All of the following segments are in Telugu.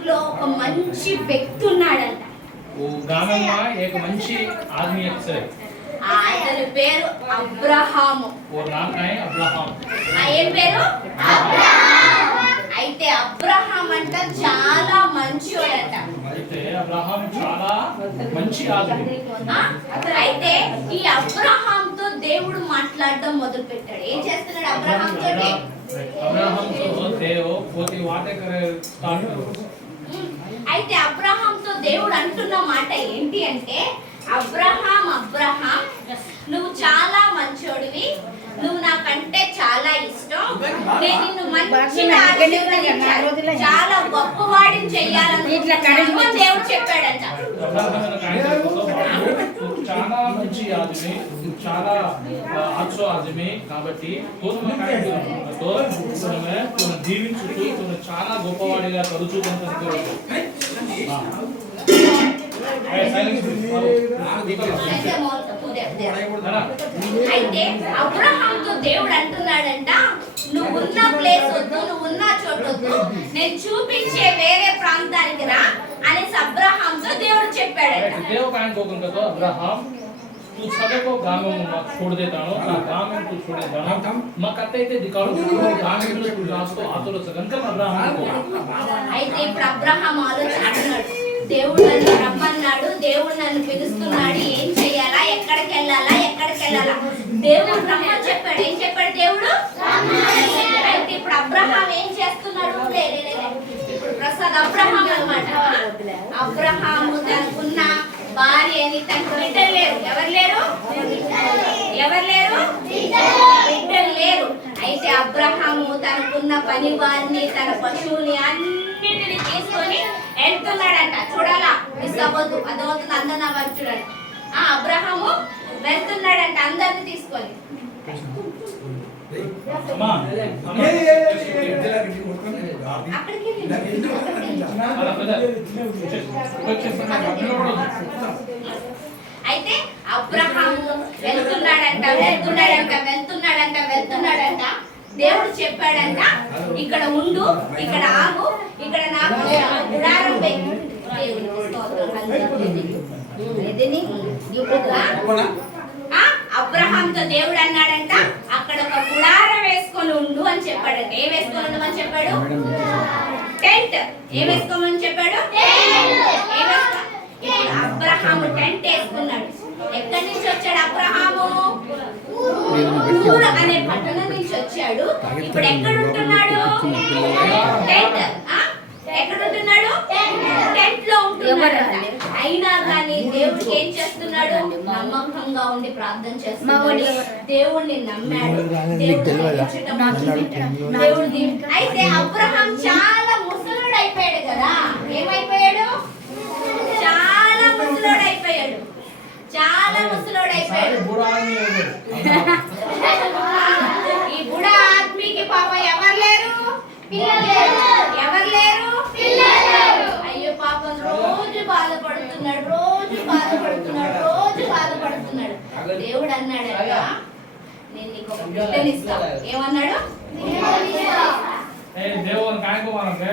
ఊర్లో ఒక మంచి వ్యక్తి ఉన్నాడంట. एक మంచి आदमी అతని పేరు అబ్రహాము. ఏం పేరు? అయితే అబ్రహాం అంట చాలా మంచివాడంట. అయితే ఈ అబ్రహాంతో దేవుడు మాట్లాడడం మొదలు పెట్టాడు. ఏం చేస్తున్నాడు అబ్రహాం తోటి? అయితే అబ్రహాంతో దేవుడు అంటున్న మాట ఏంటి అంటే, అబ్రహాం అబ్రహాం, నువ్వు చాలా మంచోడివి, నువ్వు నాకంటే చాలా ఇష్టం, నేను నిన్ను మంచిగా ఆశీర్వదించాలి, చాలా గొప్పవాడిని చెయ్యాలని దేవుడు చెప్పాడంట. చాలా మంచి ఆదమి, చాలా ఆచో ఆదమి కాబట్టి దీవించుతూ చాలా గొప్పవాడిగా కలుచుకుంటాను. అయితే అబ్రహాంతో దేవుడు అంటున్నాడంట, నువ్వు ఉన్న ప్లేస్ వద్దు, నువ్వు ఉన్న చోటు వద్దు, నేను చూపించే వేరే ప్రాంతానికి రా అనేసి అబ్రహాంతో దేవుడు చెప్పాడంట. अब्राहम तू सभी को गाँव में छोड़ देता हूँ, गाँव में तू छोड़ देता हूँ, मैं कहते थे दिखाओ गाँव में तू रास्ता आतुर सगंकम अब्राहम को. అయితే ఇప్పుడు అబ్రహాం ఆలోచిస్తున్నాడు, దేవుడు నన్ను రమ్మన్నాడు, దేవుడు నన్ను పిలుస్తున్నాడు, ఏం చేయాలా, ఎక్కడికి వెళ్ళాలా, ఎక్కడికి వెళ్ళాలా, దేవుడు రమ్మని చెప్పాడు. ఏం చెప్పాడు దేవుడు? అయితే ఇప్పుడు అబ్రహాం ఏం చేస్తున్నాడు? ఇప్పుడు ప్రసాద్ అబ్రహాం అన్నమాట. అబ్రహాము తనకున్న భార్యని, తనకు బిడ్డలు లేరు. ఎవరు లేరు? ఎవరు లేరు? బిడ్డలు లేరు. అయితే అబ్రహాము తనకున్న పని వారిని, తన పశువుని అన్నిటిని తీసుకొని వెళ్తున్నాడంట. చూడాలా, మిస్ అవ్వద్దు, అదవుతుంది. అందరినీ వారు చూడండి. అబ్రహాము వెళ్తున్నాడంట అందరిని తీసుకొని. అయితే అబ్రహాము వెళ్తున్నాడంట, వెళ్తున్నాడంట, వెళ్తున్నాడంట, వెళ్తున్నాడంట. దేవుడు చెప్పాడంట, ఇక్కడ ఉండు, ఇక్కడ ఆగు, ఇక్కడ నాకు గుడారం వెయ్యి. అబ్రహాంతో దేవుడు అన్నాడంట, అక్కడ ఒక గుడారం వేసుకొని ఉండు అని చెప్పాడంట. ఏం వేసుకొని ఉండమని చెప్పాడు? టెంట్. ఏం వేసుకోమని చెప్పాడు? ఇప్పుడు అబ్రహాము టెంట్ వేసుకున్నాడు. ఎక్కడి నుంచి వచ్చాడు అబ్రహాము? ఊరు అనే పట్టణం నుంచి వచ్చాడు. ఇప్పుడు ఎక్కడ ఉంటున్నాడు? టెంట్. ఎక్కడ ఉంటున్నాడు? టెంట్ లో ఉంటున్నాడు. అయినా కానీ దేవుడికి ఏం చేస్తున్నాడు? నమ్మకంగా ఉండి ప్రార్థన చేస్తున్నాడు. దేవుడిని నమ్మాడు. దేవుడి అయితే అబ్రహాం చాలా ముసలుడు అయిపోయాడు కదా. ఏమైపోయాడు? చాలా ముసలుడు అయిపోయాడు. చాలా ముసలోడు అయిపోయాడు. ఈ బుడా ఆత్మీకి పాప ఎవరు లేరు? పిల్లలు లేరు. ఎవరు లేరు? పిల్లలు లేరు. అయ్యో పాపం రోజు బాధపడుతున్నాడు, రోజు బాధపడుతున్నాడు, రోజు బాధపడుతున్నాడు. దేవుడు అన్నాడు, నేను నీకు ఒక బిడ్డని ఇస్తా. ఏమన్నాడు? దేవుని కాయకోవాలంటే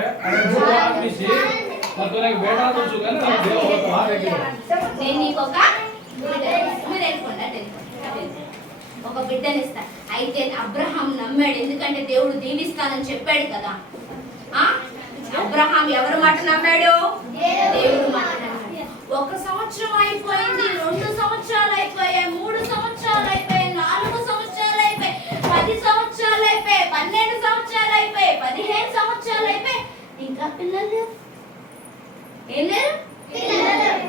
నేను నీకు ఒక బిడ్డనిస్తా. అయితే అబ్రహాం నమ్మాడు, ఎందుకంటే దేవుడు దీవిస్తానని చెప్పాడు కదా. అబ్రహాం ఎవరి మాట నమ్మాడు? దేవుడు మాట నమ్మాడు. 1 సంవత్సరం అయిపోయింది, 2 సంవత్సరాలు అయిపోయాయి, 3 సంవత్సరాలు అయిపోయాయి, 4 సంవత్సరాలు అయిపోయాయి, 10 సంవత్సరాలు అయిపోయాయి, 12 సంవత్సరాలు అయిపోయాయి, 15 సంవత్సరాలు అయిపోయాయి, ఇంకా పిల్లలు లేరు. ఏం లేరు?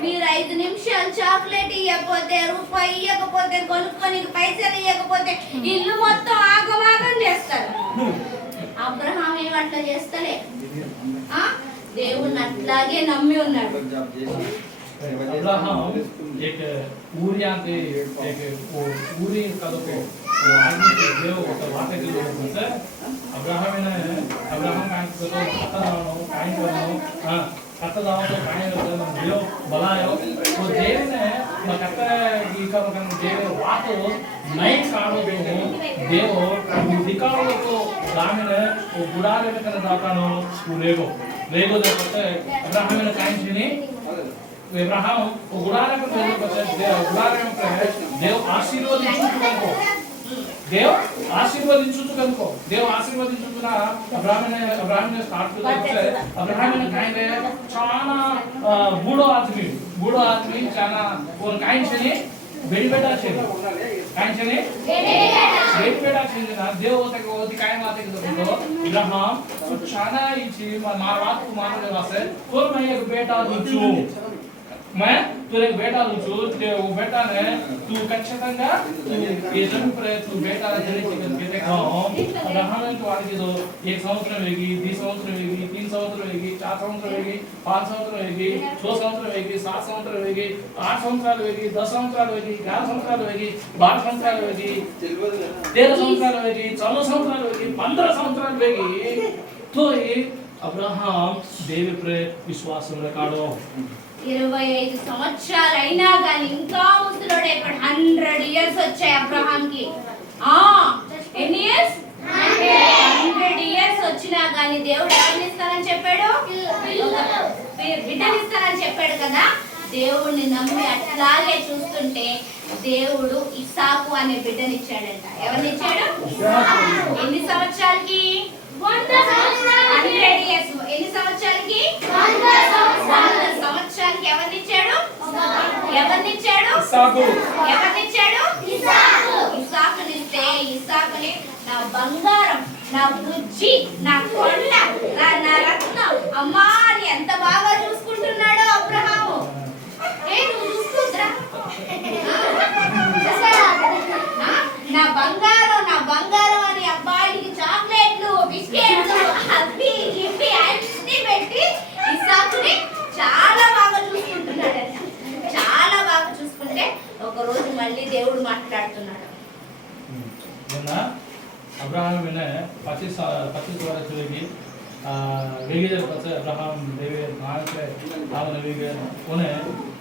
మీరు 5 నిమిషాలు చాక్లెట్ ఇవ్వకపోతే, రూపాయి ఇవ్వకపోతే, కొనుక్కొని పైసలు ఇవ్వకపోతే ఇల్లు మొత్తం ఆగమాగం చేస్తారు. అబ్రహాం ఏమట్లా చేస్తలే, దేవుణ్ణి అట్లాగే నమ్మి ఉన్నాడు. अब्राहम एक ऊरिया के एक वो ऊरी का तो वो आदमी के देव वो वाटे के लोग होते हैं. अब्राहम ने अब्राहम का तो पता ना हो काइन करना हो कत्ता दाव तो काहे देव बलायो वो देव ने कत्ता की का देव वातो नहीं काणो देव दिकालो तो गामिने वो गुडारे में कने दातानो वो लेगो दे पते अब्राहम ने काहे छनी अब्राहम वो गुडारे में पते गुडारे में देव आशीर्वदिंचुको देव आशीर्वदिंचुको कनको देव आशीर्वदिंचुना अब्राहम ने स्टार्ट करते अब्राहम ने काहे चाना बूढ़ो आदमी चाना और काहे छनी बेड़ी बेटा छनी काहे छनी बेड़ी बेटा छनी ना देव होते को ओदी काहे माते को अब्राहम तो चाना इची मारवात को मारने वास्ते तो मैं एक बेटा दूचू मैं तुरे एक बेटा दूचू ते वो बेटा ने तू ఖచ్చితంగా तू ये जन्म पर तू बेटा जने के कहते हो अब्राहम ने तो आदि दो एक संवत्सर वेगी 20 संवत्सर वेगी 3 संवत्सर वेगी 4 संवत्सर वेगी 5 संवत्सर वेगी 6 संवत्सर वेगी 7 संवत्सर वेगी 8 संवत्सराలు वेगी 10 संवत्सराలు वेगी 11 संवत्सराలు वेगी 12 संवत्सराలు वेगी 13 संवत्सराలు वेगी 14 संवत्सराలు वेगी 15 संवत्सराలు वेगी तो ये अब्राहम देव पर विश्वास रखाड़ो 25 సంవత్సరాలు అయినా గాని ఇంకా ముసలోడే 100 ఇయర్స్ వచ్చాయి అబ్రహాం కి ఎన్ని ఇయర్స్ 100 ఇయర్స్ వచ్చినా గాని దేవుడు ఎవరిని ఇస్తానని చెప్పాడు బిడ్డని ఇస్తానని చెప్పాడు కదా దేవుడిని నమ్మి అట్లాగే చూస్తుంటే దేవుడు ఇస్సాకు అనే బిడ్డని ఇచ్చాడంట ఎవరిని ఇచ్చాడు ఎన్ని సంవత్సరాలకి 100 సంవత్సరాలకి ఎన్ని సంవత్సరాలకి 100 సంవత్సరాలకి ఎవరినిచ్చాడు ఎవరినిచ్చాడు ఇస్సాకునిస్తే ఇస్సాకుని నా బంగారం నా బుజ్జి నా కొండ నా రత్నం అమ్మా అని ఎంత బాగా చూసుకుంటున్నాడో అబ్రహాము నువ్వు చూసుకుంటురా నా బంగారం అని అబ్బాయికి చాక్లెట్లు బిస్కెట్లు అవి ఇవి అన్ని పెట్టి ఇస్సాకుని చాలా బాగా చూసుకుంటున్నాడంట చాలా బాగా చూసుకుంటే ఒక రోజు మళ్ళీ దేవుడు మాట్లాడుతున్నాడు अब्राहम ने 25 वर्ष वेगी वेगी पाछे अब्राहम देवे मान से आवन वेगे उन्हें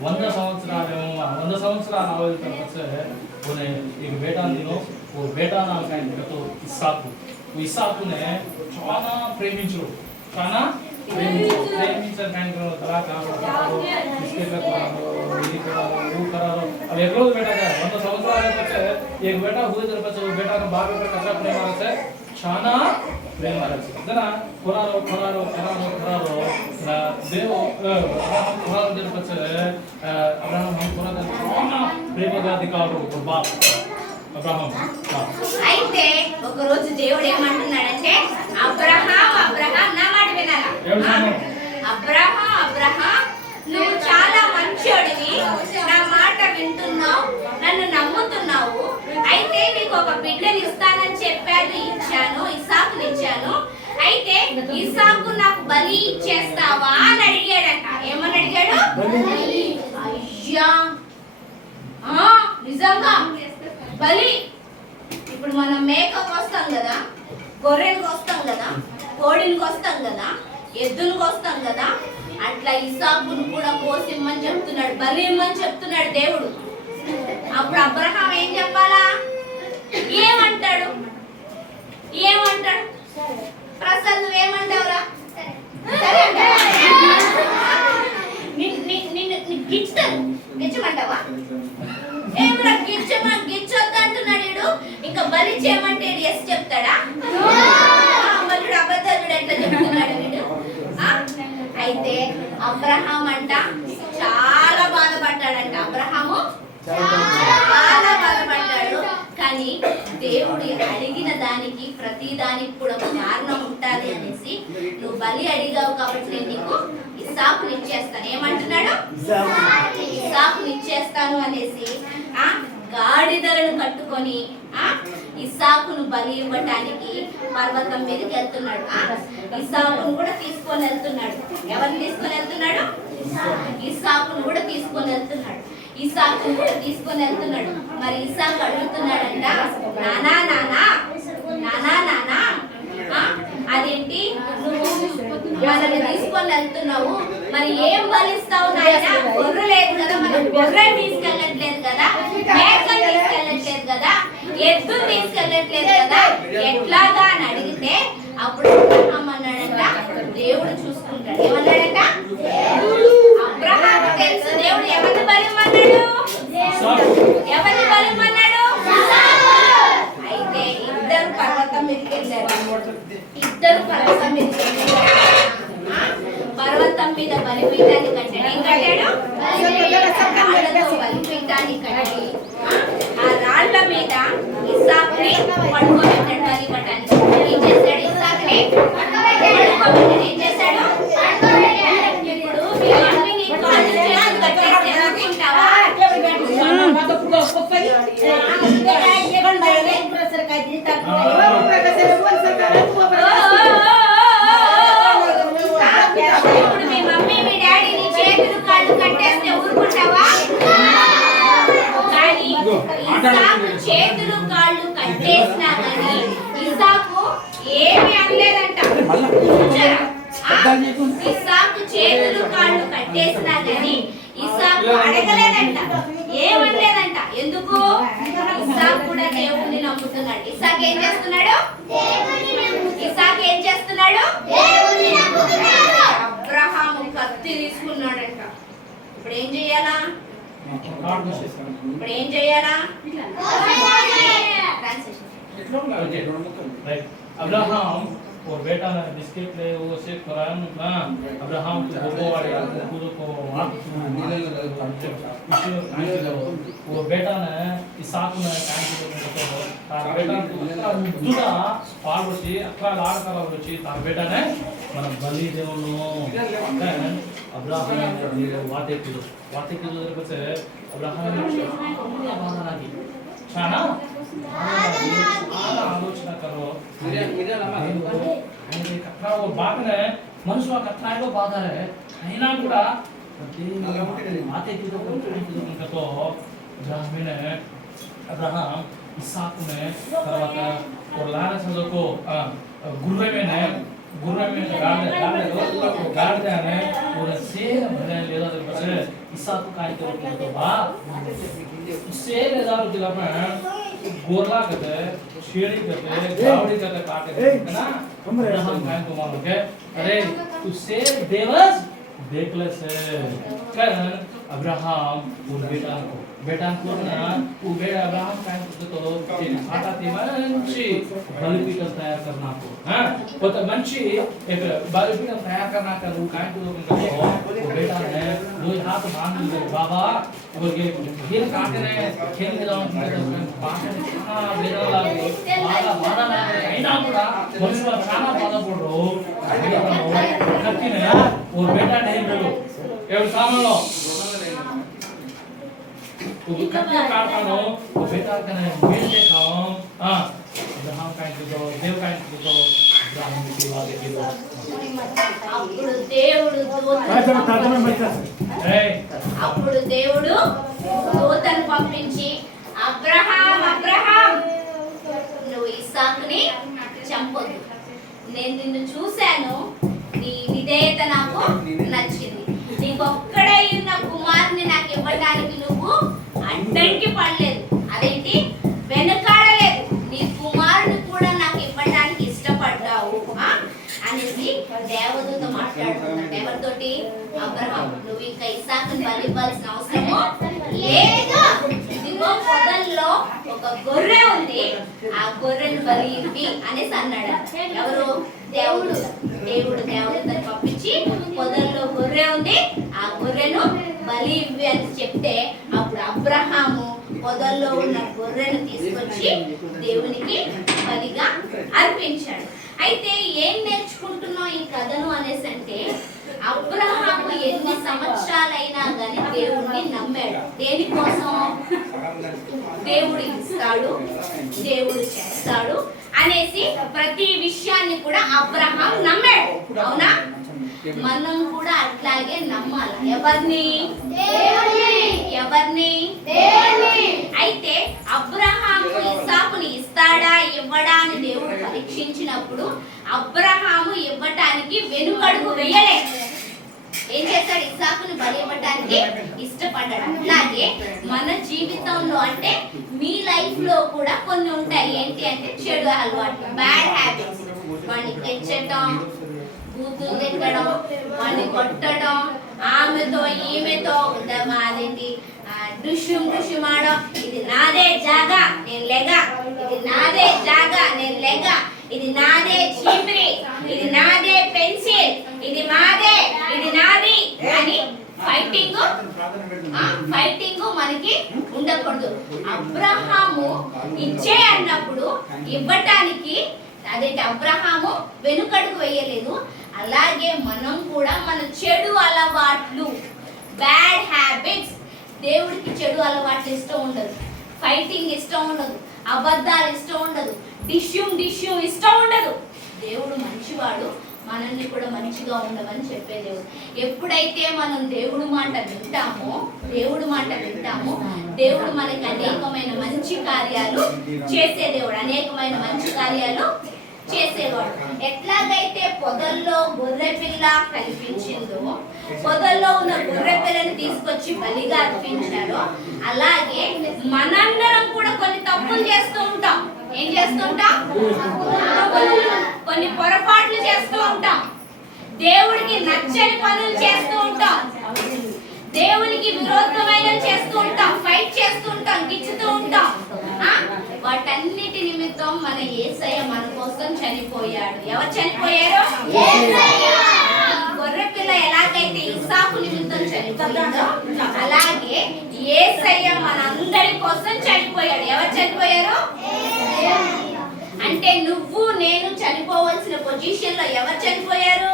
100 संवत्सराल आवे पाछे उन्हें एक बेटा दिनो वो बेटा नाम का तो इस्साकु ने చాలా ప్రేమించురు प्रेमिंचर बैंक तला कारो बिस्किट करारो ఇది करारो वो करारो अब एक रोज बेटा का 100 संवत्सराल पाछे एक बेटा हुए तर पाछे वो बेटा का बाप पे कसा प्रेम আছে చాలా प्रेम আছে जरा करारो देव करारो दर पाछे अब्राहम हम करारो చాలా ప్రేమగా దికారు బాప్ అబ్రహాం అయితే ఒక రోజు దేవుడు ఏమంటున్నాడంటే అబ్రహాం నా మాట వినాలా అబ్రహాం నువ్వు చాలా మంచోడివి నా మాట వింటున్నావు నన్ను నమ్ముతున్నావు అయితే నీకు ఒక బిడ్డని ఇస్తానని చెప్పాను ఇచ్చాను ఇస్సాకుని ఇచ్చాను అయితే ఇస్సాకు నాకు బలి ఇచ్చేస్తావా అని అడిగాడంట ఏమని అడిగాడు అయ్యా నిజంగా బలి ఇప్పుడు మనం మేకకు వస్తాం కదా గొర్రెలకు వస్తాం కదా కోడిలకు వస్తాం కదా ఎద్దులకు వస్తాం కదా అట్లా ఇస్సాకును కూడా కోసిమ్మని చెప్తున్నాడు బలి ఇమ్మని చెప్తున్నాడు దేవుడు అప్పుడు అబ్రహాం ఏం చెప్పాలా ఏమంటాడు ప్రసాద్ నువ్వేమంటావురా గిచ్చమంటావా ఏమరా గిచ్చొద్దు అంటున్నాడు ఇంకా బలి చేయమంటే ఎస్ చెప్తాడా బలుడు అబద్ధాలుడు ఎట్లా చెప్తున్నాడు వీడు అయితే అబ్రహాం అంట చాలా బాధపడ్డాడంట అబ్రహాము చాలా బాధపడ్డాడు కానీ దేవుడు అడిగిన దానికి ప్రతి దానికి కూడా కారణం ఉంటది అనేసి నువ్వు బలి అడిగావు కాబట్టి నేను నీకు ఇస్సాకుని ఇచ్చేస్తాను ఏమంటున్నాడు ఇస్సాకుని ఇచ్చేస్తాను అనేసి గాడిదలను కట్టుకొని ఇస్సాకును బలి ఇవ్వటానికి పర్వతం మీదకి వెళ్తున్నాడు ఇస్సాకును కూడా తీసుకొని వెళ్తున్నాడు ఎవరిని తీసుకొని వెళ్తున్నాడు ఇస్సాకును కూడా తీసుకొని వెళ్తున్నాడు మరి ఇస్సాకు అడుగుతున్నాడంట నానా అదేంటి నువ్వు మనల్ని తీసుకొని వెళ్తున్నావు, మరి ఏం బలిస్తావు నాయన? గొర్రె లేదు కదా, మనం గొర్రె తీసుకెళ్ళట్లేదు కదా, మేకలు తీసుకెళ్ళట్లేదు కదా, ఎద్దు తీసుకెళ్ళట్లేదు కదా, ఎట్లాగా అని అడిగితే అప్పుడు అబ్రహాం అన్నాడంట, దేవుడు చూసుకుంటాడు. ఏమన్నాడంట? అబ్రహాం తెలుసు దేవుడు ఎవరిని బలిమన్నాడు, ఎవరిని బలిమన్నాడు. అయితే ఇద్దరు పర్వతం మీదకి వెళ్ళారు. ఇద్దరు పర్వతం మీదకి వెళ్ళారు. పర్వతం మీద బలిపీఠాన్ని కట్టాడు. ఏం కట్టాడు? రాళ్లతో బలిపీఠాన్ని కట్టి ఆ రాళ్ల మీద ఇస్సాకుని పడుకోబెట్టాడు. బలిపీఠాన్ని ఏం చేశాడు? ఇస్సాకుని పడుకోబెట్టాడు. ఏం చేశాడు? ఇప్పుడు మీ మమ్మీ నీ కాళ్ళు చేతులు కట్టేసి అనుకుంటావా? ఇప్పుడు మీ మమ్మీ మీ డాడీ నీ చేతులు కాళ్ళు కట్టేస్తే ఊరుకుంటావా? కానీ ఇస్సాకు చేతులు కాళ్ళు కట్టేసినా కానీ ఇస్సాకు ఏమి అనలేదంట. చూచారా? ఇస్సాకు చేతులు కాళ్ళు కట్టేసినా కానీ ఇస్సాకు అడగలేదంట, ఏమనలేదంట. ఎందుకు? ఇస్సాకు కూడా దేవుణ్ణి నమ్ముతున్నాడు. ఇస్సాకు ఏం చేస్తున్నాడు? ఇస్సాకు ఏం చేస్తున్నాడు? అబ్రహాము కత్తి తీసుకున్నాడంట. ఇప్పుడు ఏం చేయాలా? ఇప్పుడు ఏం చేయాలా? अब्राहम और बेटा ने बिस्किट ले वो से कुरान ना अब्राहम को बोबो वाले को को आप वो बेटा ने इसाक ने काम किया तार बेटा को दुदा पालवची अकरा लाड करवची तार बेटा ने मन बलि देवनो अब्राहम वाते किलो से अब्राहम ने बानागी छाना आलोचना करो कथा वो बात है मनुष्य का कथा है वो बात है అయినా కూడా माते की तो जामिन है अब्राहम इसाक ने తర్వాత और को गुर्रे में गाड़ है और शेर भले लेदा बसे इसाक का तो बा शेर लेदा दिला में गोरला कहते शेरी कहते गावड़ी कहते काटे ना हम काय तो मान के अरे तू शेर देवस देख ले से कहन अब्राहम और बेटा को ना वो बेटा अब्राहम काय तो आटा ती मंची बलिपीठ तैयार करना को हां वो तो मंची एक बलिपीठ तैयार करना का वो काय तो वो बेटा ने दो हाथ बांध ले बाबा वो ये खेल काटे ने खेल के जाओ पाटे हां बेरा लागे बाधा लागे అయినా కూడా మనుషులు చాలా బాధపడరు కత్తినే वो बेटा नहीं बोलो ఎవరు సామలో वो कत्ते काटता नो वो बेटा कने मिल देखाओ हां अब्राहम का तो देव का तो अब्राहम की सेवा के दो అప్పుడు దేవుడు అప్పుడు దేవుడు దూతను పంపించి అబ్రహాం అబ్రహాం నువ్వు ఇస్సాకుని చంపొద్దు, నేను నిన్ను చూశాను, నీ విధేయత నాకు నచ్చింది, నీకొక్కడై ఉన్న కుమారుని నాకు ఇవ్వడానికి నువ్వు అడ్డంకి పడలేదు, అదేంటి వెనకాడలేదు, నీ కుమారుని కూడా నాకు ఇవ్వడానికి ఇష్టపడ్డావు అనేసి దేవదూత మాట్లాడుతున్నాడు. ఎవరితోటి? అబ్రహాం. నువ్వు ఇంకా ఇస్సాకుని బలి ఇవ్వాల్సిన అవసరము లేదు, ఇదిగో పొదల్లో ఒక గొర్రె ఉంది, ఆ గొర్రెను బలి ఇవ్వి అనేసి అన్నాడు. ఎవరు? దేవుడు. దేవుడిని పంపించి పొదల్లో గొర్రె ఉంది, ఆ గొర్రెను బలి ఇవ్వి అని చెప్తే అప్పుడు అబ్రహాము పొదల్లో ఉన్న గొర్రెను తీసుకొచ్చి దేవునికి బలిగా అర్పించాడు. అయితే ఏం నేర్చుకుంటున్నాం ఈ కథను అనేసి అంటే అబ్రహాము ఎన్ని సంవత్సరాలైనా గాని దేవుణ్ణి నమ్మాడు. దేనికోసం? దేవుడు ఇస్తాడు, దేవుడు చేస్తాడు అనేసి ప్రతి విషయాన్ని కూడా అబ్రహాం నమ్మాడు. అవునా? మనం కూడా అట్లాగే నమ్మాలి. ఎవరిని? ఎవరిని? అయితే అబ్రహాము ఇస్సాకుని ఇస్తాడా ఇవ్వడా అని దేవుడు పరీక్షించినప్పుడు అబ్రహాము ఇవ్వటానికి వెనుకడుగు వేయలేదు. ఏం చేస్తాడు? ఇస్సాకుని బలి ఇవ్వడానికి ఇష్టపడ్డాడు. అట్లాగే మన జీవితంలో అంటే మీ లైఫ్ లో కూడా కొన్ని ఉంటాయి. ఏంటి అంటే చెడు అలవాట్లు, బ్యాడ్ హ్యాబిట్స్. వాడిని తెచ్చటం, బూతులు తిట్టడం, వాడిని కొట్టడం, ఆమెతో ఈమెతో అదేంటి డుష్యుమాడో, ఇది నాదే జాగా నేను లెగా, ఇది నాదే జాగా నేను లెగా, ఇది నాదే చీపిరి, ఇది నాదే పెన్సిల్, ఇది మాదే, ఇది నాది అని ఫైటింగ్ మనకి ఉండకూడదు. అబ్రహాము ఇచ్చే అన్నప్పుడు ఇవ్వటానికి అదేంటి అబ్రహాము వెనుకడుగు వేయలేదు. అలాగే మనం కూడా మన చెడు అలవాట్లు, బ్యాడ్ హ్యాబిట్స్, దేవుడికి చెడు అలవాట్లు ఇష్టం ఉండదు, ఫైటింగ్ ఇష్టం ఉండదు, అబద్ధాలు ఇష్టం ఉండదు, డిష్యూ ఇష్టం ఉండదు. దేవుడు మంచివాడు, మనల్ని కూడా మంచిగా ఉండమని చెప్పే దేవుడు. ఎప్పుడైతే మనం దేవుడు మాట వింటామో దేవుడు మనకి అనేకమైన మంచి కార్యాలు చేసే దేవుడు, అనేకమైన మంచి కార్యాలు చేసేవాడు. ఎట్లాగైతే పొదల్లో గొర్రె పిల్ల కల్పించిందో, పొదల్లో ఉన్న గొర్రె పిల్లని తీసుకొచ్చి బలిగా అర్పించారో, అలాగే మనందరం కూడా కొన్ని తప్పులు చేస్తూ ఉంటాం. ఏం చేస్తూ ఉంటాం? కొన్ని పొరపాట్లు చేస్తూ ఉంటాం. దేవుడికి నచ్చని పనులు చేస్తూ ఉంటాం, దేవునికి విరోధమైన చేస్తూ ఉంటాం, ఫైట్ చేస్తూ ఉంటాం, గిచ్చుతూ ఉంటాం. వాటన్నిటి నిమిత్తం మన యేసయ్య మన కోసం చనిపోయాడు. ఎవరు చనిపోయారు? గొర్రెపిల్ల ఎలాగైతే ఇస్సాకు నిమిత్తం చనిపోయిందో అలాగే యేసయ్య మనందరి కోసం చనిపోయాడు. ఎవరు చనిపోయారు? అంటే నువ్వు నేను చనిపోవాల్సిన పొజిషన్ లో ఎవరు చనిపోయారు?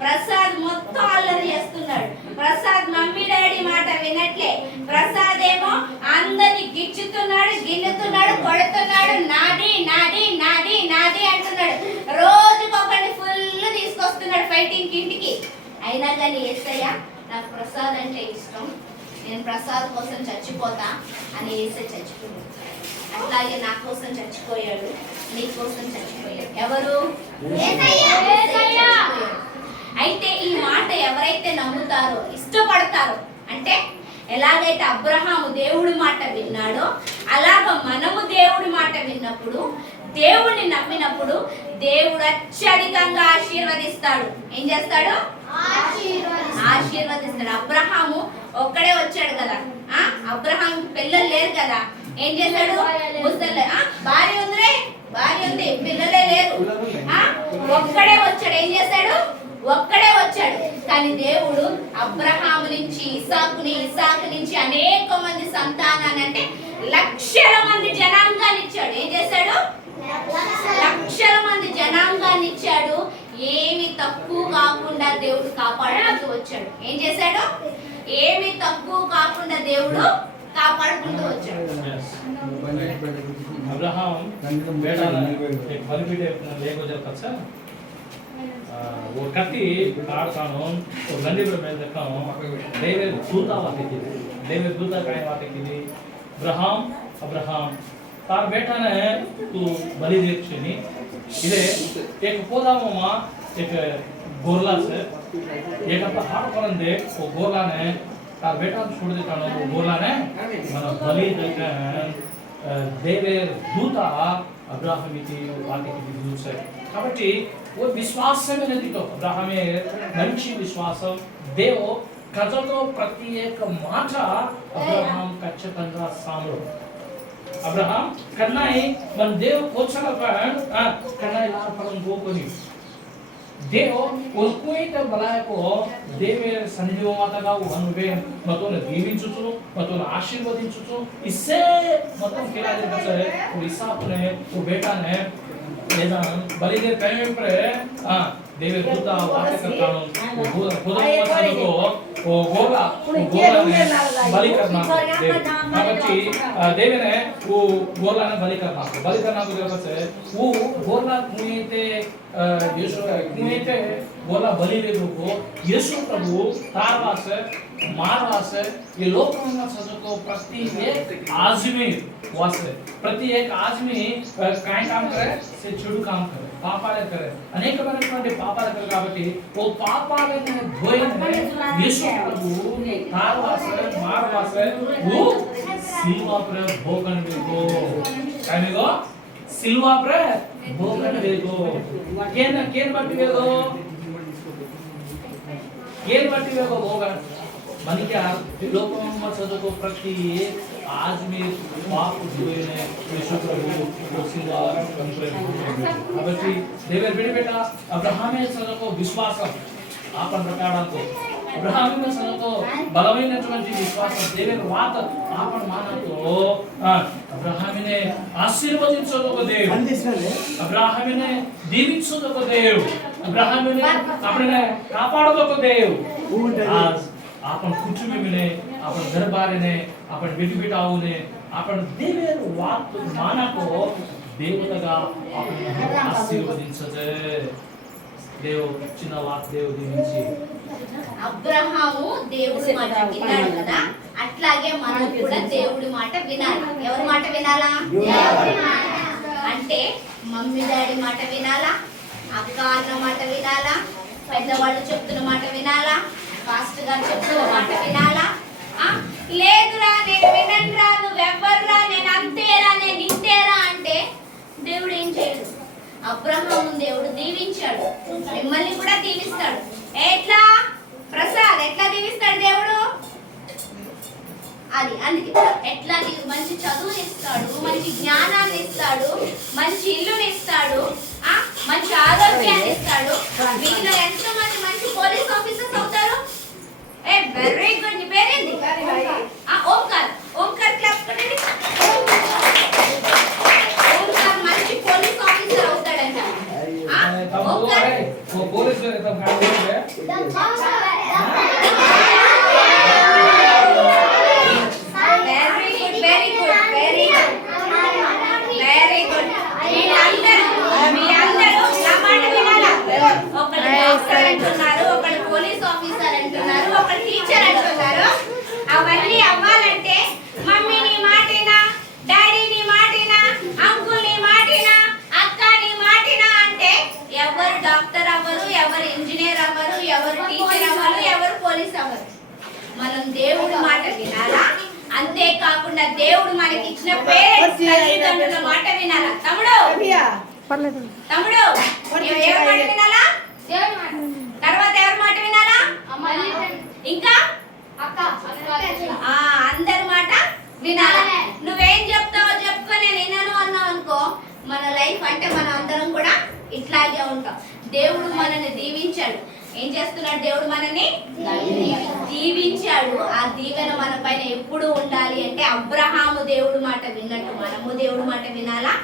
ప్రసాద్ మొత్తం అల్లరి చేస్తున్నాడు. ప్రసాద్ మమ్మీ డాడీ మాట వినట్లే. ప్రసాద్ ఏమో అందరిని గిచ్చుతున్నాడు, గిన్నుతున్నాడు, కొడుతున్నాడు, నాది నాది నాది నాది అంటున్నాడు. రోజుకొకటి ఫుల్ తీసుకొస్తున్నాడు ఫైటింగ్ ఇంటికి. అయినా కానీ యేసయ్య నాకు ప్రసాద్ అంటే ఇష్టం, నేను ప్రసాద్ కోసం చచ్చిపోతా అని యేసయ్య చచ్చిపోయాడు. అట్లాగే నా కోసం చచ్చిపోయాడు, నీ కోసం చచ్చిపోయాడు. ఎవరు? అయితే ఈ మాట ఎవరైతే నమ్ముతారో, ఇష్టపడతారో, అంటే ఎలాగైతే అబ్రహాము దేవుడి మాట విన్నాడో అలాగ మనము దేవుడి మాట విన్నప్పుడు, దేవుడిని నమ్మినప్పుడు దేవుడు అత్యధికంగా ఆశీర్వదిస్తాడు. ఏం చేస్తాడు? ఆశీర్వదిస్తాడు. అబ్రహాము ఒక్కడే వచ్చాడు కదా, అబ్రహాం పిల్లలు లేరు కదా, ఏం చేశాడు? భార్య ఉంది, పిల్లలే లేరు, ఒక్కడే వచ్చాడు. ఏం చేశాడు? ఒక్కడే వచ్చాడు. కానీ దేవుడు అబ్రహాము నుంచి ఇస్సాకు నుంచి అనేక మంది సంతానాన్ని, అంటే లక్షల మంది జనాంగాన్ని ఇచ్చాడు. ఏం చేశాడు? లక్షల మంది జనాంగాన్ని ఇచ్చాడు. ఏమి తక్కువ కాకుండా దేవుడు కాపాడుకుంటూ వచ్చాడు. ఏం చేశాడు? ఏమి తక్కువ కాకుండా దేవుడు కాపాడుకుంటూ వచ్చాడు. अब्राहम बेटा एक बलि पीठे लेको जब तक सर वो कत्ती काटतानो वो गंडी पर मैं देखा हूँ देवे दूता काय बातें की थी अब्राहम तार बेटा ने तू बलि दे चुनी इधे एक पौधा मामा एक गोरला से एक अपना हाथ करन दे वो गोरला ने तार बेटा छोड़ देता ना वो गोरला ने मतलब बलि देते हैं देवेर दूता अब्राहम की बातें की दूत से కాబట్టి वो विश्वास से मैंने देखो अब्राहम మంచి విశ్వాసం దేవ కథతో ప్రతి ఏక మాట అబ్రహాం ఖచ్చితంగా సాముడు అబ్రహాం కన్నాయి మన దేవ కోచల పైన కన్నాయి లాపరం గోకొని देव और कोई तो बलाय को देवे सन्निधि माता का वनवे मतों ने दीविंचुचु मतों ने आशीर्वादिंचुचु इससे मतों केला दे बच्चे और ईसा अपने वो बेटा ने लेना बलि दे टाइम पर देवे दूता वाते करता हूँ खुदा वाते को वो गोला ने बलि करना కాబట్టి దేవనే वो गोला ने बलि करना को जरूरत है वो गोला कुएते गोला बलि लेने को यीशु प्रभु तारवास मारवास ये लोक में सजको प्रति एक आदमी वासे प्रति एक आदमी काय काम करे से చెడు काम करे పాపాలే करे అనేకమైనటువంటి పాపాలు करे కాబట్టి वो పాపాలను ధోయనే యేసు ప్రభు तारवास मारवास वो सिल्वा पर भोगन को कानेगो सिल्वा पर भोगन वेगो केन बट्टी वेगो भोगन मन क्या लोकों में सजको प्रति आज में पाप हुए ने यीशु प्रभु सिल्वा కాబట్టి దేవర్ బిడబెట అబ్రహామే సజको విశ్వాసం आपण ప్రకారంతో అబ్రహామే సజको బలమైనటువంటి విశ్వాసం దేవర్ వాత आपण మానతో అబ్రహామే ఆశీర్వదించదొక దేవుడు అబ్రహామే దీవించదొక దేవుడు అబ్రహామే આપણે కాపాడదొక దేవుడు आज आपण कुटुंबी में आपण दरबार ने आपण बेटी बेटाओं ने आपण देवेर वात माना को देवतगा आपण आशीर्वदिंचजे देव చిన్న వాక్ దేవు దీవించి అబ్రహాము దేవుడి మాట విన్నాడు కదా అట్లాగే మనం కూడా దేవుడి మాట వినాలి ఎవరి మాట వినాలా దేవుడి మాట అంటే మమ్మీ డాడీ మాట వినాలా అక్క అన్న మాట వినాలా పెద్దవాళ్ళు చెప్తున్న మాట వినాలా పాస్టర్ గారు చెప్తున్న మాట వినాలా లేదురా నేను విననురా నువ్వెవ్వర్రా నేను అంతేరా నేను ఇంతేరా అంటే దేవుడు ఏం చేయడు అబ్రహాము దేవుడు దీవించాడు మిమ్మల్ని కూడా దీవిస్తాడు ఎట్లా ప్రసాద్ ఎట్లా దీవిస్తాడు దేవుడు అది అందుకే ఎట్లా మంచి చదువుని ఇస్తాడు మంచి జ్ఞానాన్ని ఇస్తాడు మంచి ఇల్లుని ఇస్తాడు మంచి ఆరోగ్యాన్ని ఇస్తాడు మీలో ఎంతో మంది మంచి పోలీస్ ఆఫీసర్స్ అవుతారు వెరీ గుడ్ నీ పేరేంటి ఓంకార్ క్లాస్ కొట్టండి ఓంకార్ మంచి పోలీస్ ఆఫీసర్ అవుతాడంట ఓంకార్ वो पुलिस में एकदम काम करेंगे వెరీ గుడ్ మీరందరూ నా మాట వినాలా ఒకళ్ళు డాక్టర్ అంటున్నారు ఒకళ్ళు పోలీస్ ఆఫీసర్ అంటున్నారు ఒకళ్ళు టీచర్ అంటున్నారు అవన్నీ అవ్వాలంటే మమ్మీ నీ మాటినా డాడీ నీ మాటినా అంకుల్ నీ మాటినా అక్క నీ మాటినా అంటే ఎవరు డాక్టర్ అవ్వరు ఎవరు ఇంజనీర్ అవ్వరు ఎవరు టీచర్ అవ్వరు ఎవరు పోలీస్ అవ్వరు మనం దేవుడి మాట వినాలా అంతే కాకుండా దేవుడు మనకి ఇచ్చిన పేరెంట్స్ తల్లిదండ్రుల మాట వినాలా తమ్ముడు తమ్ముడు ఎవరి మాట వినాలా తర్వాత ఎవరి మాట వినాలా ఇంకా అందరి మాట వినాలా నువ్వేం చెప్తావో చెప్పుకో నేను వినను అన్నావు అనుకో మన లైఫ్ అంటే మన అందరం కూడా ఇట్లాగే ఉంటాం దేవుడు మనల్ని దీవించాడు ఏం చేస్తున్నాడు దేవుడు మనల్ని దీవించాడు ఆ దీవెన మన పైన ఎప్పుడు ఉండాలి అంటే అబ్రహాము దేవుడు మాట విన్నట్టు మనము దేవుడు మాట వినాలా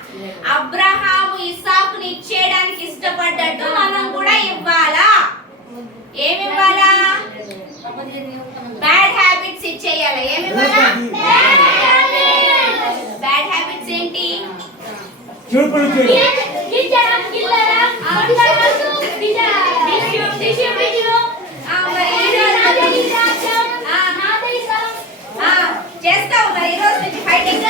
అబ్రహాము ఇస్సాకుని ఇచ్చేయడానికి ఇష్టపడ్డట్టు మనం కూడా ఇవ్వాలా ఏమి ఇవ్వాలా బ్యాడ్ హ్యాబిట్స్ ఇచ్చేయాలా ఏమి ఇవ్వాలా బ్యాడ్ హ్యాబిట్స్ ఏంటి చేస్తావు మరి ఈ రోజు నుంచి ఫైటింగ్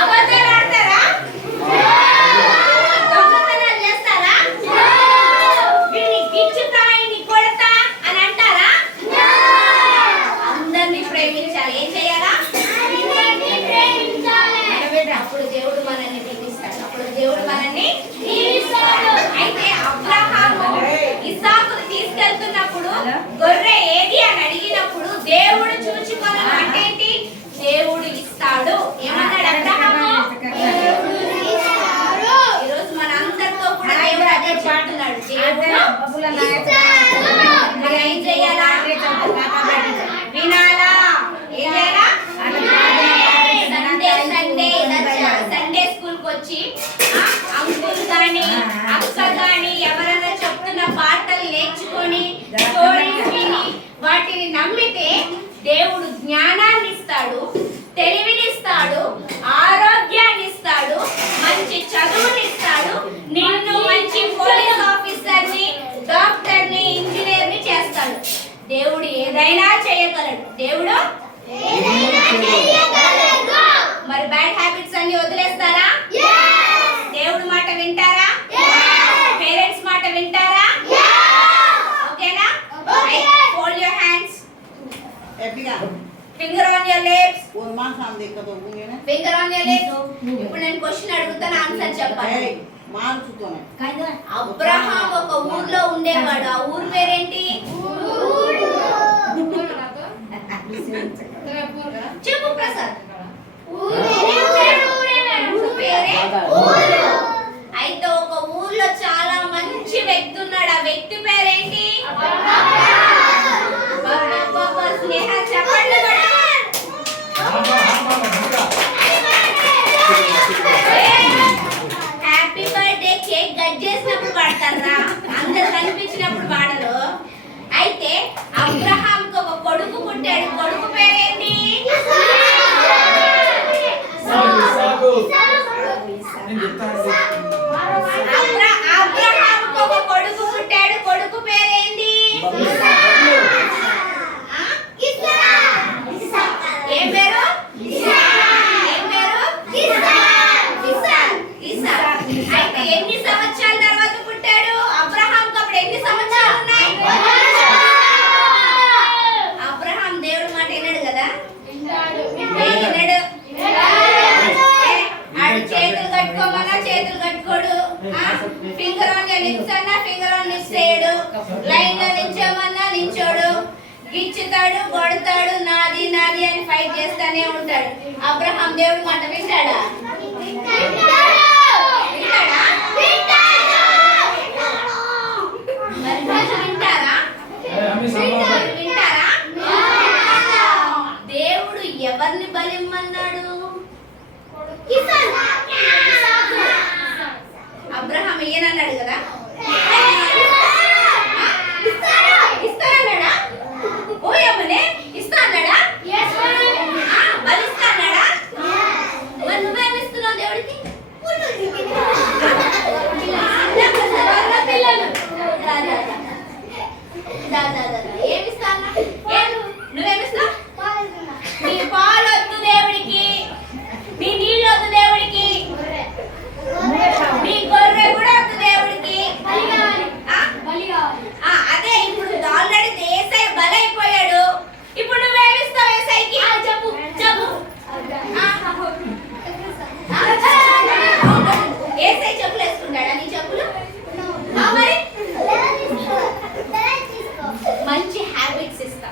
అబద్ధాలు ఆడతారా దొంగతనాలు చేస్తారా వీడిని గిచ్చుతా వీడిని కొడతా అని అంటారా అందరినీ ప్రేమించాలి ఏం చేయాలా అప్పుడు దేవుడు మనల్ని దీవిస్తాడు అప్పుడు దేవుడు మనల్ని దీవిస్తాడు అయితే అబ్రహాము ఇస్సాకును తీసుకెళ్తున్నప్పుడు గొర్రె ఏది అని అడిగినప్పుడు దేవుడు చూచి మనం అంటే ఏంటి దేవుడు ఇస్తాడు ఏమన్నాడు అబ్రహాము ఈ రోజు మన అందరితో కూడా దేవుడు అదే చెప్తున్నాడు దేవుడు మనం ఏం చేయాలా వినాలా ఏం చేయాలా సండే స్కూల్ కి వచ్చి అంకుల్ గాని అక్క గాని ఎవరైనా చెప్తున్న పాటలు నేర్చుకొని స్టోరీస్ విని వాటిని నమ్మితే దేవుడు జ్ఞానాన్ని ఇస్తాడు, తెలివిని ఇస్తాడు, ఆరోగ్యాన్ని ఇస్తాడు, మంచి చదువుని ఇస్తాడు, నిన్ను మంచి పోలీస్ ఆఫీసర్ని, డాక్టర్ని, ఇంజనీర్ని చేస్తాడు. దేవుడు ఏదైనా చేయగలడు. దేవుడు మరి బ్యాడ్ హ్యాబిట్స్ అన్ని వదిలేస్తారా? దేవుడు మాట వింటారా? పేరెంట్స్ మాట వింటారా? ఓకేనా? Hold your hands. Finger on your lips. Finger on your lips. ఇప్పుడు నేను క్వశ్చన్ అడుగుతాను, ఆన్సర్ చెప్పాలి. అబ్రహాం ఒక ఊర్లో ఉండేవాడు. ఆ ఊరు పేరేంటి? చెప్పు ప్రసాద్. అయితే ఒక ఊర్లో చాలా మంచి వ్యక్తి ఉన్నాడు. ఆ వ్యక్తి పేరేంటి? స్నేహ చెప్పండి. హ్యాపీ బర్త్డే కేక్ కట్ చేసినప్పుడు పాడతారా? అందరు కనిపించినప్పుడు పాడరు. అయితే అబ్రహాంకి ఒక కొడుకు పుట్టాడు. కొడుకు పేరేంటి? అబ్రహాంకి ఒక కొడుకు పుట్టాడు. కొడుకు పేరేంటి? ఏం పేరు? అయితే ఎన్ని సంవత్సరాల తర్వాత పుట్టాడు? అబ్రహాంకి అప్పుడు ఎన్ని సంవత్సరాలు ఉన్నాయి? అబ్రహాం దేవుడి మాట విన్నాడు కదా? విన్నాడు. ఆడు చేతులు కట్టుకోమన్నా చేతులు కట్టుకోడు. ఫింగర్ ఆన్ లిప్స్ అన్నా ఫింగర్ ఆన్ లిప్స్ చేయడు. లైన్ లో నిల్చోమన్నా నిల్చోడు. గిచ్చుతాడు, కొడతాడు, నాది నాది అని ఫైట్ చేస్తానే ఉంటాడు. అబ్రహాం దేవుడి మాట వింటాడా? వింటాడా? మరి మీరు వింటారా? వింటారా? దేవుడు ఎవరిని బలిమ్మన్నాడు? అబ్రహాం ఈయనన్నాడు కదా? ఇస్తానన్నాడా? ఓ యమ్మనే ఇస్తా అన్నాడా? బలిస్తా అన్నాడా? మరి నువ్వేమి ఇస్తున్నావు దేవుడికి? ఏమిస్తా అన్నా? నువ్వేమిస్తావు? నీ పాలు వద్దు దేవుడికి, నీ నీళ్ళు వద్దు దేవుడికి, నీ గొర్రె కూడా వద్దు దేవుడికి. అదే ఇప్పుడు ఆల్రెడీ ఏసై బలైపోయాడు. ఇప్పుడు నువ్వేమిస్తావు ఏసైకి? చెప్పు చెప్పు. ఏసై చెప్పులు వేసుకుంటాడా? నీ చెప్పులు మరి మంచి హ్యాబిట్స్ ఇస్తా,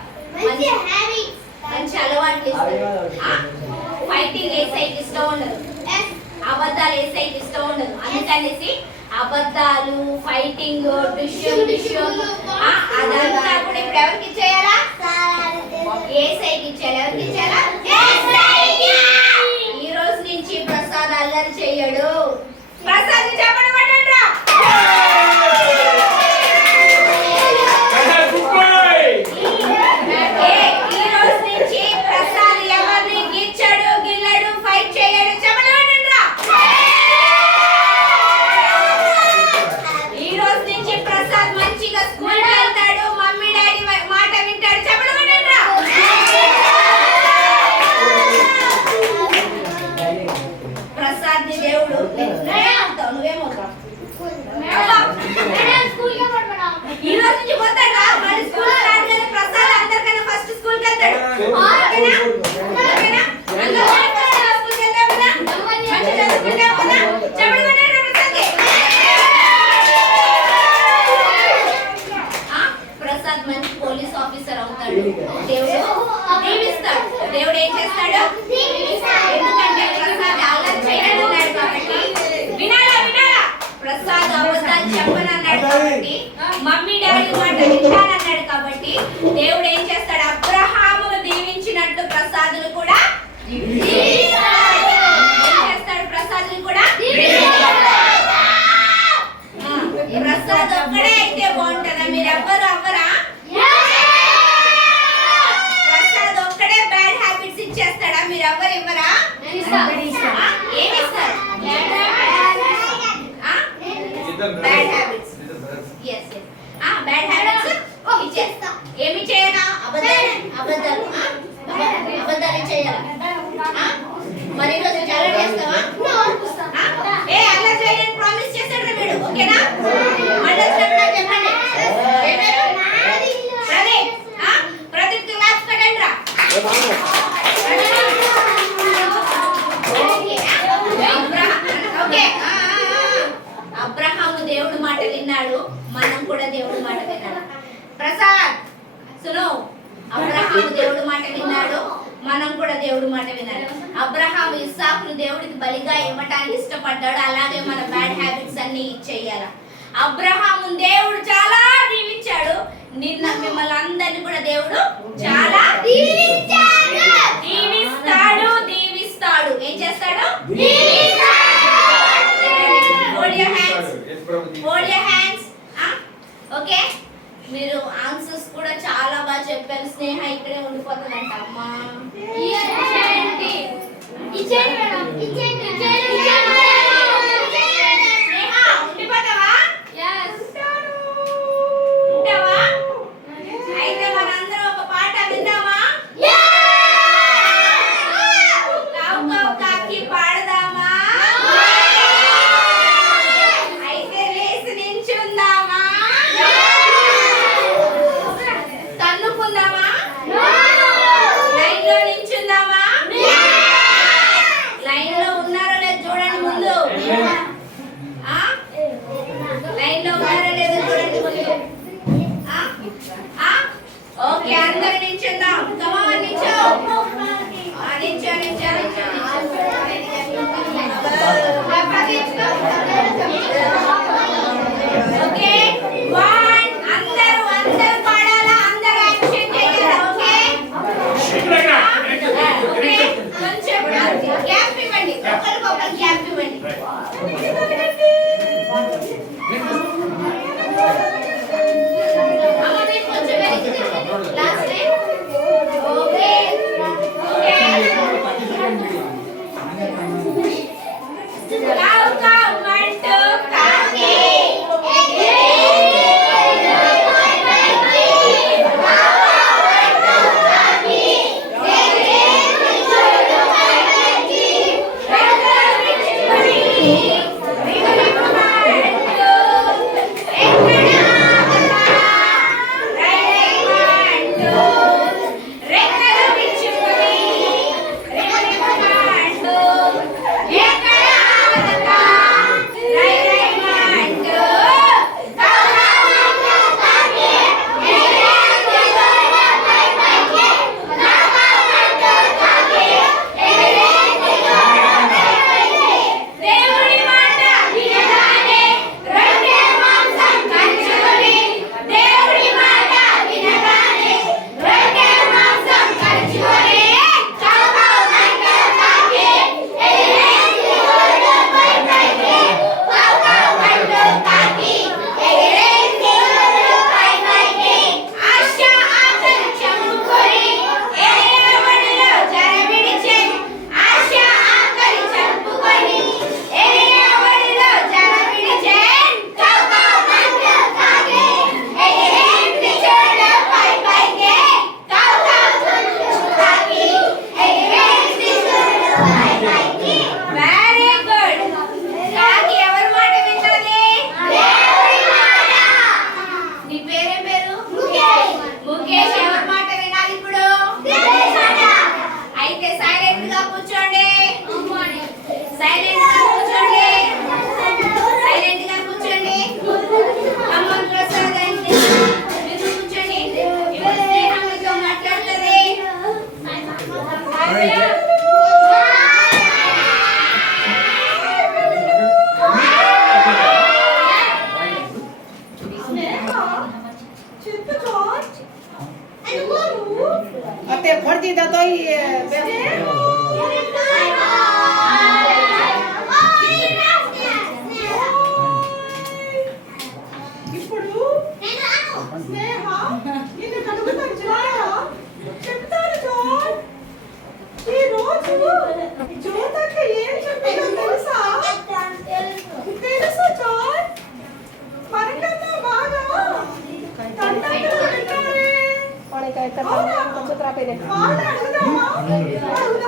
మంచి అలవాట్లు ఇస్తా. ఫైటింగ్ ఏసైకి ఇష్టం ఉండదు, అబద్ధాలు ఏసైకి ఇష్టం ఉండదు. అందుకనేసి అబద్ధాలు, ఫైటింగ్, డిష్యూమ్ అదంతా కూడా ఇప్పుడు ఎవరికి ఇచ్చేయాలా? ఏసైకి ఇచ్చేయాలి. ఎవరికి ఇచ్చేయాలా? ఈ రోజు నుంచి ప్రసాద్ అల్లరి చెయ్యడు. ప్రసాద్ చెప్పండి. ఈ రోజు నుంచి ప్రసాద్ ఎవరిని గిచ్చడు, గిల్లడు, ఫైట్ చేయడు. చెప్పండి. ఈ రోజు నుంచి ప్రసాద్ మంచిగా స్కూల్ వెళ్తాడు, మమ్మీ డాడీ మాట వింటాడు. చెప్పండి. ప్రసాద్ ని దేవుడు నువ్వేమవుతావు? ఈ రోజు నుంచి పోతాడా? మరి స్కూల్ స్టార్ట్ కదా. ప్రసాద్ అందరికన్నా ఫస్ట్ స్కూల్ కి వెళ్తాడు. ఓకేనా? అందరూ స్కూల్ కి వెళ్తాం కదా? మంచి చదువుకుంటాం కదా? చెప్పండి. ప్రసాద్ మంచి పోలీస్ ఆఫీసర్ అవుతాడు. దేవుడు దీవిస్తాడు. దేవుడు ఏం చేస్తాడు? ఎందుకంటే ప్రసాద్ అల్లరి చేయడన్నాడు కాబట్టి వినాలా? ప్రసాద్ అబద్ధాలు చెప్పనన్నాడు కాబట్టి, మమ్మీ డాడీ మాట వింటానన్నాడు కాబట్టి దేవుడు ఏం చేస్తాడు? అబ్రహామును దీవించినట్టు ప్రసాదును కూడా చేస్తాడు. ప్రసాదును కూడా ప్రసాద్ ఒక్కడే అయితే బాగుంటుందా? మీరు ఎవ్వరు అవ్వరా? ఆ? ఏమి ఇస్తారు? Bad habits. yes yes bad habits ఇచ్చేస్తా. ఏమి చేయాలా? అబద్ధాలు చేయాలా? మరి ఈరోజు చాలా చేస్తావా? అలా చేయడానికి ప్రామిస్ చేశాడు వీడు. ఓకేనా? మళ్ళీ చెప్పండి. ప్రదీప్ క్లాస్ కట్టండి రా. అబ్రహాము దేవుడి మాట విన్నాడు, మనం కూడా దేవుడి మాట వినాలి. ప్రసాద్ సును, అబ్రహాము దేవుడి మాట విన్నాడు, మనం కూడా దేవుడి మాట వినాలి. అబ్రహాము ఇస్సాకును దేవుడికి బలిగా ఇవ్వటానికి ఇష్టపడ్డాడు, అలాగే మన బ్యాడ్ హ్యాబిట్స్ అన్ని ఇచ్చేయాలి. అబ్రహాము దేవుడు చాలా దీవించాడు, నిన్న మిమ్మల్ని అందరిని కూడా దేవుడు చాలా దీవిస్తాడు. ఏం చేస్తాడు? Hold your hands. ఓకే, మీరు ఆన్సర్స్ కూడా చాలా బాగా చెప్పారు. స్నేహ ఇక్కడే ఉండిపోతుందంట. అమ్మా స్నేహ ఉండిపోతావా? ఉంటావా? అయితే మనందరం ఒక పాట విందామా? కావు కావు కాకి పాడదామా? అయితే లేసి నించుందామా? తన్నుకుందామా? లైన్ లో నించుందామా? లైన్ లో ఉన్నారో లేదో చూడండి ముందు. లైన్ లో ఉన్నారో లేదో చూడండి ముందు. ఓకే, అందరూ నించుందాం. కమాన్, నించో. ఓకే, అందరూ పాడాలా, అందరూ యాక్షన్ చేయాలా? ఓకే, కొంచెం గ్యాప్ ఇవ్వండి, ఒకరికొకరు గ్యాప్ ఇవ్వండి. కొంచెం లాస్ట్ టైం. ఓకే కావు కావు అంటూ కాకి Até forte da doi ఇప్పుడు స్నేహ నిన్ను కడుగుతాను చెప్తాను జాన్ ఈ రోజు జ్యోతక్క ఏం చెప్పిందో తెలుసా? తెలుసా జాయ్? మనకన్నా బాగా తండ్రులు వింటారే. అవునా? వాళ్ళని అడుగుదామా?